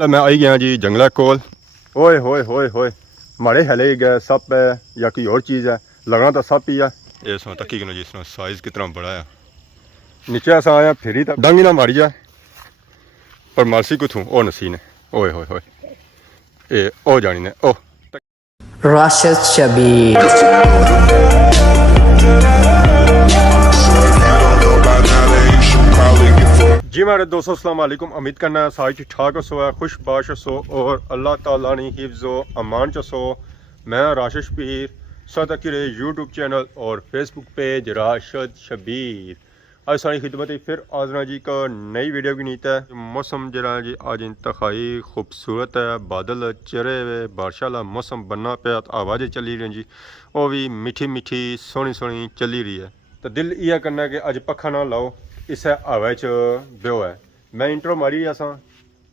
मैं आई गया जी जंगला कोल। ओए होए होए होए मारे हले गए सप है या कोई और चीज़ है, लगना तो सप ही है। ये सो तकी किनो जी, इसका साइज कितना बड़ा है। नीचे ऐसा आया फिर ही डंगी ना मारी जाए पर मारसी को थू ओ नसी ने। ओए होए होए ए ओ जानी ने ओ Rashid Shabir. जी मेरे दोस्तों अस्सलाम वालेकुम, उम्मीद करना है सारी ठीक ठाक सो है, खुश बाश सो और अल्लाह ताला ने हिफ्ज़ो अमान च सो। मैं राशिद शबीर साथ अकीरे यूट्यूब चैनल और फेसबुक पेज राशिद शबीर आज सारी खिदमत फिर आजना जी का नई वीडियो की नीत है। मौसम जरा जी आज इंतहाई खूबसूरत है, बादल चरे हुए बारिश वाला मौसम बनना पाया, आवाज़ें चली रही जी वो भी मीठी मीठी सोहनी सोहनी चली रही है। तो दिल यह करना कि अज पक्खा ना लाओ इस हवा च ब्यो है। मैं इंट्रो मारी असा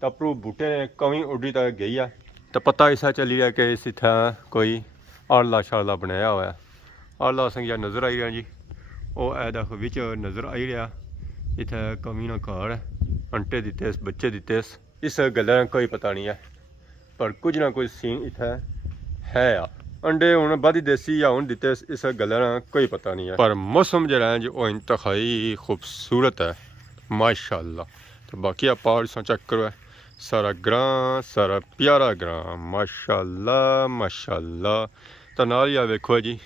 तपरू बूटे ने कवी उड्डी तक गई है तो पता इसा चली रहा कि इस इतना कोई आला शाला बनाया हुआ है। आला असें नज़र आई रहा जी वो ऐदा बिच नज़र आई रहा। इत्थै कमी ना घर है, अंटे दिते बच्चे दिते इस गल्ला कोई पता नहीं है पर कुछ ना कुछ सीन इत्थै है। अंडे हूँ बद देसी या हूँ दिते इस गल्ला कोई पता नहीं है पर मौसम जरा है जी वो इंतहाई खूबसूरत है माशाअल्लाह। तो बाकी आप पहाड़ से चेक करो सारा ग्रां सारा प्यारा ग्रां माशाअल्लाह माशाअल्लाह। तो नाल ही वेखो जी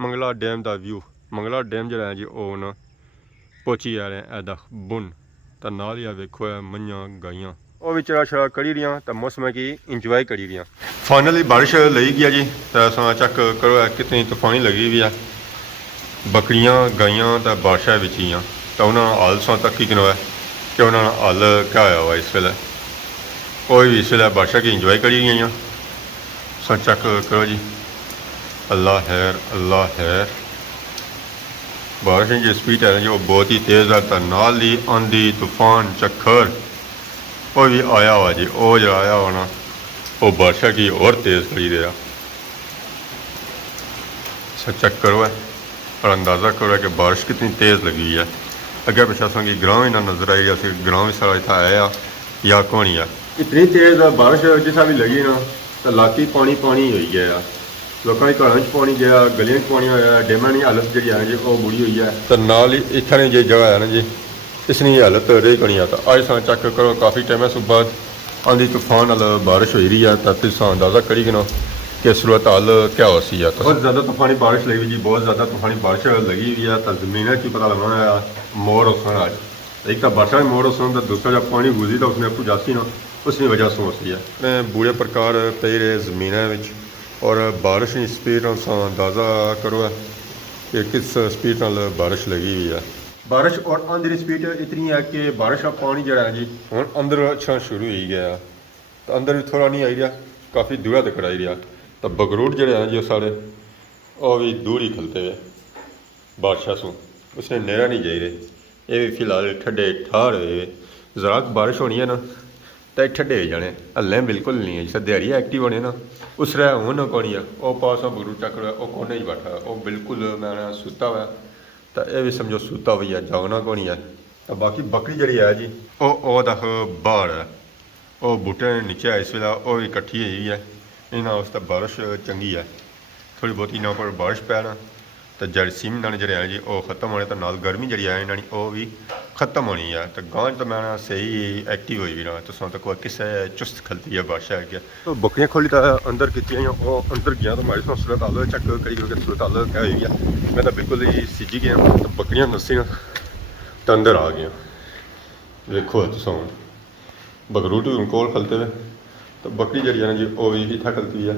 मंगला डैम का व्यू। मंगला डैम जरा है जी वो ना पहुंची जा रहे हैं ऐदा बुन। तो नाल ही वेखो मइयां गाइयां वो भी चरा शरा करी रही तो मौसम की इंजॉय करी रही। फाइनली बारिश लगी गया जी तो असा चेक करो कितनी तूफानी लगी हुई है। बकरियां गाइयां तो बारिशा बिच ही तो उन्होंने हाल सौ तक ही किनो है कि उन्होंने हाल क्या होया हुआ इस वेले वो भी इस वेले बारिशा की इंजॉय करी रही। सो चेक करो जी अल्लाह खैर अल्लाह खैर। बारिश की जो स्पीड है जी वो बहुत ही तेज़ है। तो नाल ही आंधी तूफान चक्कर वो भी आया हुआ जी वो जो आया हुआ ना वो बारिशा की और तेज़ करी रहा। सो चेक करो और अंदाज़ा करो कि बारिश कितनी तेज़ लगी हुई है। अगे पिछा संगी ग्रां भी ना नज़र आई जैसे ग्रां भी सारा इतना आया या कौन ही है। इतनी तेज़ बारिश जिसा भी लगी ना तो लाकी पानी पानी हो गया, लोगों के घर पानी गया, गलियों पानी होया, डेमां की हालत जी है जी वो बुरी हुई है। तो नाल ही इतनी जी जगह है ना जी इसकी हालत रही कोनी है। तो अज सा चेक करो काफ़ी टाइम से बाद आंधी तूफान वाल बारिश हो रही है। तो फिर अंदाज़ा करी गिनो कि सूरत हाल क्या हो सी है। तो बहुत ज़्यादा तूफानी बारिश लगी हुई जी, बहुत ज़्यादा तूफानी बारिश लगी हुई है। तो जमीन की पता लगना है मोर उसन आज एक तो बारिश में मोर उसन तो दूसरा जब पानी गुजरी तो उसने आपको जाती ना उसकी वजह से होती है। बूढ़े प्रकार पे रहे जमीन और बारिश की स्पीड अंदाज़ा करो कि किस स्पीड नाल बारिश लगी हुई है। बारिश और आंधी की स्पीड इतनी है कि बारिश का पानी जरा है जी हूँ अंदर अच्छा शुरू हो गया। तो अंदर भी थोड़ा नहीं आई रहा, काफ़ी दूर तक आई रहा। तो बगरूट जड़े हैं जी सारे वो भी दूर ही खलते हुए बादशाह सू उसने नेरा नहीं जाई रहे। ये भी फिलहाल ठंडे ठार हुए जरा बारिश होनी है ना तो ठंडे हो जाने हल्ले बिल्कुल नहीं है। जिस दिहाड़ी एक्टिव होने ना उस रहा हूँ ना कौन है वो पास बगरूट चक रहा वो कोने ही बैठा वो बिल्कुल मैं सुता हुआ। तो यह भी समझो सुता हुई है जागना कौन है। तो बाकी बकरी जड़ी है जी वो दख बाहर है वो बूटे नीचे है इस वे वो भी कट्ठी हुई है। इन्होंने उस बारिश चंगी है थोड़ी बहुत इन्होंने पर बारिश पैना तो जरसीम इन्होंने जड़े हैं जी वो खत्म होने तो नाल गर्मी जी है इन्होंने वो भी खत्म होनी है। तो गांव तो मैं सही एक्टिव हुई भी ना तो सौ तक किसे चुस्त खलती है बादशाह है। तो बकरियाँ खोली तो अंदर की वो अंदर गया तो हमारी सूरत हाल चेक करी क्योंकि सूरत हाल क्या हुई है। मैं तो बिल्कुल ही सिजी गया तो बकरियाँ नसी ना तो अंदर आ गया देखो तुम बगरूट भी कोल खलते हुए। तो बकरी जी है ना जी वो भी इतना खलती है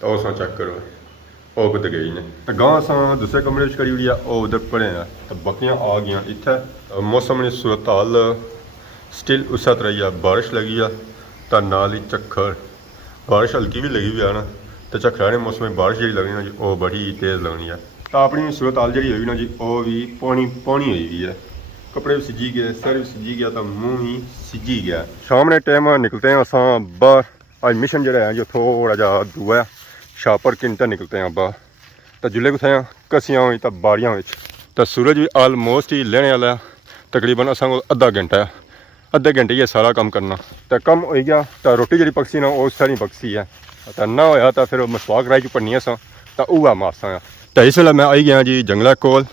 तो वह चेक करो वो कुछ गई ने। तो गांव असा दूसरे कमरे में करी हुई है वो उधर पड़े हैं। तो बकरियाँ आ गई इतने मौसम की सूरत हाल स्टिल उस तरह ही है। बारिश लगी है तो नाल ही चक्कर बारिश हल्की भी लगी हुई है ना तो चक्कर मौसम में बारिश जी लगनी ना जी वो बड़ी तेज़ लगनी है। तो अपनी सूरत हाल जी हुई ना जी वो भी पानी पानी हुई हुई है। कपड़े भी सिजी गए, सर भी सिजी गया तो मुँह ही सिजी गया। शाम ने टाइम निकलते हैं असा बाहर। आज मिशन जो है जो थोड़ा जहा दूआ शापर किनता निकलते हैं बाहर। तो जुले कुछ कसियाँ हुई तो बाड़ियाँ तो सूरज भी आलमोस्ट ही लेने वाला तकरीबन असा को अद्धा घंटा है ਅੱਧੇ ਘੰਟੇ 'ਚ ਸਾਰਾ ਕੰਮ ਕਰਨਾ ਤਾਂ ਕੰਮ ਹੋ ਗਿਆ ਤਾਂ ਰੋਟੀ ਜਿਹੜੀ ਪਕਸੀ ਨਾ ਉਹ ਸਾਰੀ ਪਕਸੀ ਹੈ ਤਾਂ ਨਾ ਹੋਇਆ ਤਾਂ ਫਿਰ ਮਸਵਾਕ ਰਾਈ 'ਚ ਪੰਨੀਆਂ ਸਾਂ ਤਾਂ ਉਹ ਮਾਰਸਾਂ ਆ ਤਾਂ ਇਸ ਵੇਲੇ ਮੈਂ ਆਈ ਗਿਆ ਜੀ ਜੰਗਲਾਂ ਕੋਲ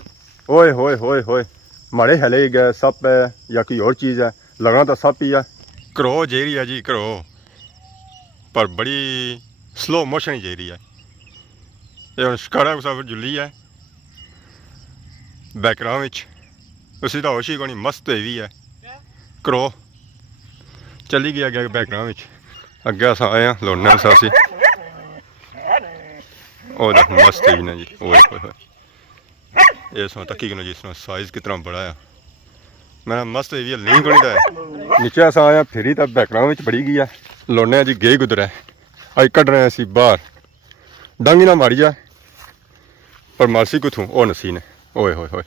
ਓਏ ਹੋਏ ਹੋਏ ਹੋਏ ਮਾੜੇ ਹਲੇ ਗਏ ਸੱਪ ਹੈ ਜਾਂ ਕੋਈ ਹੋਰ ਚੀਜ਼ ਹੈ ਲੱਗਣਾ ਤਾਂ ਸੱਪ ਹੀ ਆ ਘਰੋ ਜਿਹੜੀ ਹੈ ਜੀ ਘਰੋ ਪਰ ਬੜੀ ਸਲੋ ਮੋਸ਼ਨ ਹੀ ਜਿਹੜੀ ਹੈ ਇਹ ਹੁਣ ਸ਼ਿਕਾਰਾ ਮੁਸਾਫਰ ਜੁੱਲੀ ਹੈ ਬੈਕਗਰਾਉਂਡ ਵਿੱਚ ਉਸੇ ਦਾ ਹੋਸ਼ੀ ਕੋਣੀ ਮਸਤ ਹੋਈ ਵੀ ਹੈ ਕਰੋ ਚਲੀ ਗਿਆ ਅੱਗੇ ਬੈਕਗਰਾਉਂਡ ਵਿੱਚ ਅੱਗੇ ਅਸਾਂ ਆਏ ਹਾਂ ਲੋਨੇ ਸਾਸੀ ਉਹ ਦੇਖ ਮਸਤ ਹੀ ਨਾ ਜੀ ਓਏ ਹੋਏ ਹੋਏ ਇਹ ਸੋ ਤੱਕੀ ਕਿਨੋ ਜਿਸ ਨੂੰ ਸਾਈਜ਼ ਕਿਤਨਾ ਬੜਾ ਆ ਮੈਂ ਮਸਤ ਹੀ ਵੀ ਨਹੀਂ ਕੋਣੀ ਦਾ ਨੀਚੇ ਅਸਾਂ ਆਇਆ ਫੇਰੀ ਤਾਂ ਬੈਕਗਰਾਉਂਡ ਵਿੱਚ ਬੜੀ ਗਈ ਆ ਲੋਨੇ ਜੀ ਗਏ ਗੁਜ਼ਰਿਆ ਅੱਜ ਕੱਢ ਰਹੇ ਸੀ ਬਾਹਰ ਡੰਗੀ ਨਾ ਮਾਰੀ ਜਾ ਪਰ ਮਾਰਸੀ ਕੁਥੋਂ ਉਹ ਨਸੀ ਨੇ ਓਏ ਹੋਏ ਹੋਏ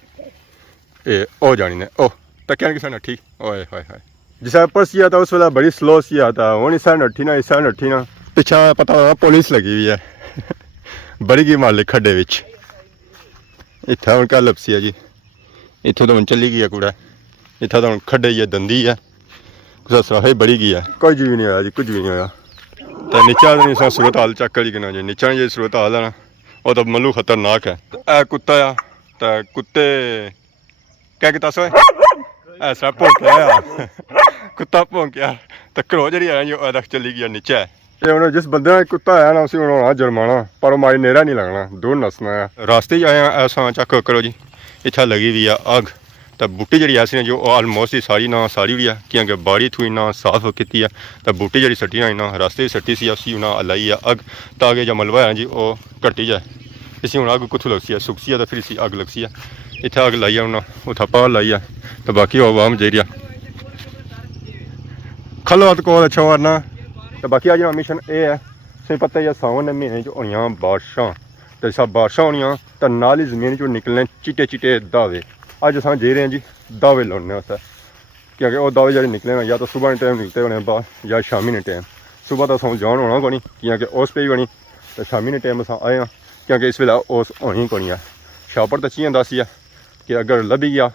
ਇਹ ਉਹ ਜਾਣੀ ਨੇ ਉਹ ਤੱਕਿਆ ਕਿਸੇ ਨੱਠੀ ਓਏ ਹੋਏ ਹੋਏ जिस परसी आता उस वेला बड़ी स्लो सी आता वो इस नट्ठी ना पिछा पता पुलिस लगी हुई है बड़ी गई माले खड्डे विच इत्थे हुण क्या लपसी है जी इत्थों तो हुण चली गई है कूड़ा इत्थे तो हुण खड्डे ही है दंदी है कुछ सराहे बड़ी गई है कुछ भी नहीं होया जी कुछ भी नहीं होया तो नीचा नहीं सूरत हाल चेक करी कि जी नीचा जी सूरत हाल है ना वो तो मल्लू खतरनाक है ए कुत्ता आ तो कुत्ते क्या किता सो ऐसा भौंकिया कुत्ता भौंकिया तो घरों जी आया जी अदक चली गया नीचे ये हूँ जिस बंदे का कुत्ता आया ना उसी होना जुर्माना पर मारी नेरा नहीं लगना दूर नसना है रास्ते आए ऐसा चक करो जी इतना लगी हुई है अग तो बूटी जी ऐसी जो आलमोस्ट ही सारी ना सारी हुई है क्योंकि बाड़ी थोड़ी ना साफ की है तो बूटी जी सट्टी ना रास्ते सट्टी सी उसी उन्हें लाई है अग ताकि जो मलबा है जी वो घटी जाए इसी हूँ अग कुत्थों लगसी है सुकसी है तो फिर इसी अग लगसी है इतना अग लाई है उन्हें उतना पार लाई है तो बाकी आवाम जेरिया खलोत को अच्छा मारना तो बाकी अज मिशन ये है तुम पता ही है सावन महीने च होनियां बारिशां तो सब बारिशां होनियां तो नाल ही जमीन चो निकलने चिट्टे चिट्टे दावे अज अस जे रहे हैं जी दावे लाने उससे क्योंकि वो दावे जो निकले ना या तो सुबह ने टाइम निकलते होने बाहर या शामी ने टाइम सुबह तो असं जान होना कोनी क्योंकि उस पे ही बनी तो शामी ने टाइम अस आए हाँ क्योंकि इस वेला उस होनी कोनी है शापर तो चियां दस ही है कि अगर लभी गया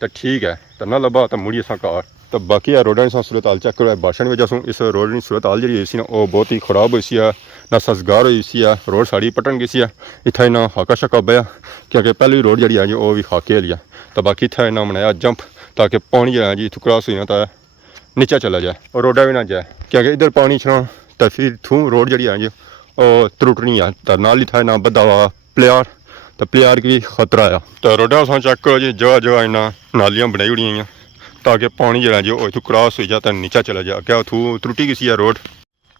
तो ठीक है तो ना लभा तो मुड़ी अस घर तो बाकी है रोडा की सूरत हाल चेक करो बारिशा की वजह से इस रोड की सूरत हाल जी हुई सी ना वो बहुत ही खराब हुई सी है ना सजगार हुई सी है रोड साड़ी पटन गई सी है इतना ना हाका शका बया क्योंकि पहली रोड जी है जी वो भी हाके वाली है तो बाकी इतना इन्ना बनाया जंप ताकि पानी जो है जी इतों क्रॉस हुई ना तो नीचे चला जाए और रोडा भी ना जाए क्योंकि इधर पानी छना तो फिर इतों रोड जी है जी वो त्रुटनी है तो नाल इतना ना बदा हुआ प्लेयर तो प्लेयर की भी खतरा है तो रोडा चेक करो जी जगह जगह इन्ना नालियां बनाई हुई हैं ताकि पानी जो है जो इतों क्रॉस हो जाए तो नीचा चला जाए क्या उतों त्रुटी किसी है रोड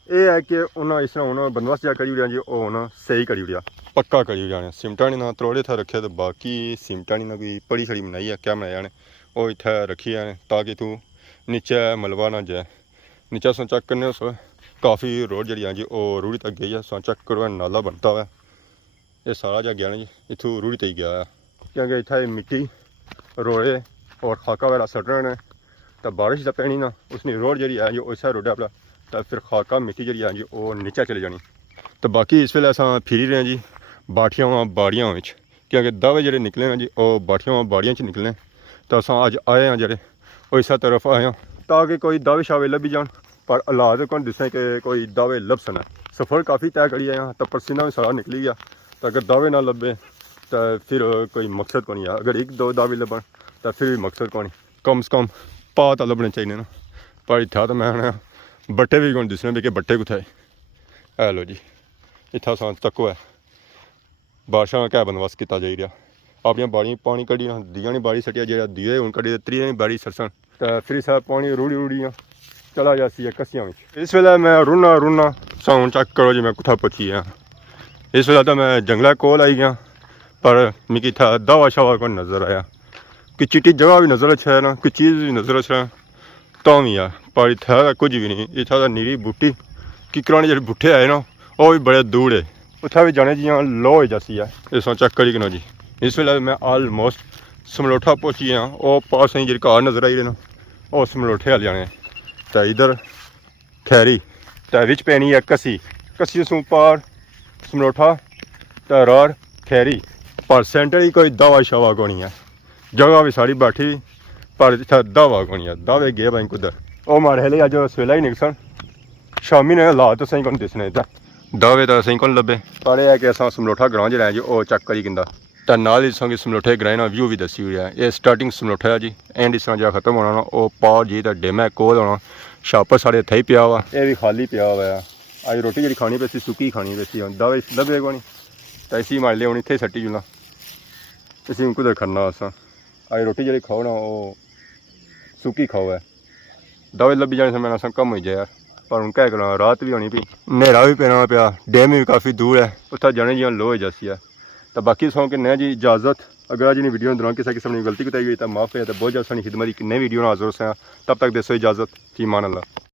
ये है कि उन्होंने इस तरह उन्होंने बंदोबस्त जहाँ करी जी वो उन्होंने सही करी उड़िया पक्का करी जाने सिमटा ने ना त्रोड़े था रखे तो बाकी सिमटा ने ना कोई पड़ी छड़ी बनाई है क्या बनाया ने वो इतना रखी है ताकि तू नीचे मलबा ना जाए नीचे सो चेक करने सो काफ़ी रोड जी है जी वो रूढ़ी तक गई है सो चेक करो नाला बनता हुआ ये सारा जा गया ना जी इतों रूढ़ी तक गया है क्योंकि इतना मिट्टी रोड़े और खाका वगैरह सट रहे हैं तो बारिश जब पैनी ना उसने रोड जी है जो उस रोड अपना तो फिर खाका मिट्टी जी है जी वो नीचे चले जानी तो बाकी इस वेले अस फिरी रहे हैं जी बाठियां बाड़ियां क्योंकि दावे जो निकले ना जी वो बाठियां बाड़ियां निकले तो अस अज आए हैं जेह्ड़े वो इस तरफ आए हैं ताकि कोई दावे शावे लभी जान पर हालात कौन दिसे कि कोई दावे लभ सन सफ़र काफ़ी तय करी आए हैं तो पसीना भी सारा निकली गया तो अगर दावे ना लभे तो फिर कोई मकसद को नहीं है अगर एक दो दावे लभन तो फिर भी मकसद को नहीं कम से कम पा तो लभने चाहिए ना पर इतना तो मैं बट्टे भी कौन दिसने भी कि बट्टे कुत्थे है लो जी इतना सा तको है बारिशा क्या बंदोबस्त किया जा रहा अपन बाड़ियां पानी कड्ढी दिया नहीं बाड़ी सटिया जो दिए हूँ कड्ढी त्री बाड़ी सरसन तो फिर सब पानी रूढ़ी रूढ़ियाँ चला जाती है कसियां में इस वेले मैं रूना साउंड चेक करो जी मैं कुत्था पहुंची गया इस वेले तो मैं जंगला कोल आई गया पर मिगी इतना दावा शावा को नज़र आया कि चिट्टी जगह भी नज़र अच्छा है ना कोई चीज़ भी नज़र अच्छा तो भी है पर इतना कुछ भी नहीं इतना नीरी बूटी किकराने जो बूटे आए ना वो भी बड़े दूर है उत्थे भी जाने जियां लो हो जाती है इस चेक करी ना जी इस वेले मैं आलमोस्ट समलोठा पहुंची गया वो पास जी घर नज़र आई रहे ना वो समलोठे वाल जाने तो इधर खैरी तो विच पैनी है कसी सू पार समलोठा तो रार खैरी पर सेंटर ही कोई दवा शवा को नहीं है जगह भी सारी बैठी ਪਰ ਇੱਥੇ ਦਾਵਾ ਕੋਣੀ ਆ ਦਾਵੇ ਗਏ ਬਾਈ ਕੁਦਰ ਉਹ ਮਾਰੇ ਹਲੇ ਅੱਜ ਸਵੇਲਾ ਹੀ ਨਿਕਸਣ ਸ਼ਾਮੀ ਨੇ ਹਾਲਾਤ ਸਹੀ ਕੋਣ ਦਿਸਣੇ ਤਾਂ ਦਾਵੇ ਤਾਂ ਸਹੀ ਕੋਣ ਲੱਭੇ ਪਰ ਇਹ ਹੈ ਕਿ ਅਸਾਂ ਸਮਲੋਠਾ ਗਰਾਉਂ ਜਿਹੜਾ ਜੀ ਉਹ ਚੱਕ ਕਰੀ ਕਿੰਦਾ ਤਾਂ ਨਾਲ ਹੀ ਸੰਗੀ ਸਮਲੋਠੇ ਗਰਾਏ ਨਾਲ ਵਿਊ ਵੀ ਦੱਸੀ ਹੋਈ ਹੈ ਇਹ ਸਟਾਰਟਿੰਗ ਸਮਲੋਠਾ ਜੀ ਐਂਡ ਇਸ ਤਰ੍ਹਾਂ ਜਿਹੜਾ ਖਤਮ ਹੋਣਾ ਨਾ ਉਹ ਪਾਰ ਜੀ ਦਾ ਡੇਮਾ ਕੋਲ ਹੋਣਾ ਛਾਪਰ ਸਾਡੇ ਇੱਥੇ ਹੀ ਪਿਆ ਵਾ ਇਹ ਵੀ ਖਾਲੀ ਪਿਆ ਹੋਇਆ ਅੱਜ ਰੋਟੀ ਜਿਹੜੀ ਖਾਣੀ ਪਈ ਸੀ ਸੁੱਕੀ ਖਾਣੀ ਪਈ ਸੀ ਦਾਵੇ ਲੱਭੇ ਕੋਣੀ ਤਾਂ ਇਸੀ ਮਾਰ ਲਿਆਉਣੀ ਇੱਥੇ ਸੱਟੀ ਜੁਲਾ ਅਸੀਂ ਕੁਦਰ ਖੰਨਾ ਅਸਾਂ ਅੱਜ ਰੋਟੀ ਜਿਹੜੀ ਖਾਓ ਨਾ ਉਹ ਸੁੱਕੀ ਖਾਓ ਹੈ ਦਾਵੇ ਲੱਭੀ ਜਾਣੇ ਸਮੇਂ ਨਾਲ ਕੰਮ ਹੋਈ ਜਾ ਯਾਰ ਪਰ ਹੁਣ ਕਹਿ ਕਰਾਂ ਰਾਤ ਵੀ ਹੋਣੀ ਪਈ ਹਨੇਰਾ ਵੀ ਪੈਣਾ ਪਿਆ ਡੈਮ ਵੀ ਕਾਫੀ ਦੂਰ ਹੈ ਉੱਥੇ ਜਾਣੇ ਜਿਵੇਂ ਲੋ ਹੋ ਜਾਸੀ ਹੈ ਤਾਂ ਬਾਕੀ ਸੌਂ ਕਿੰਨੇ ਜੀ ਇਜਾਜ਼ਤ अगर आज इन वीडियो दौरान किसी किस्म की गलती बताई गई तो माफ़ है तो बहुत जल्द सानी खिदमत की नई वीडियो हाजिर हो तब तक देसो इजाज़त फी मान अल्लाह।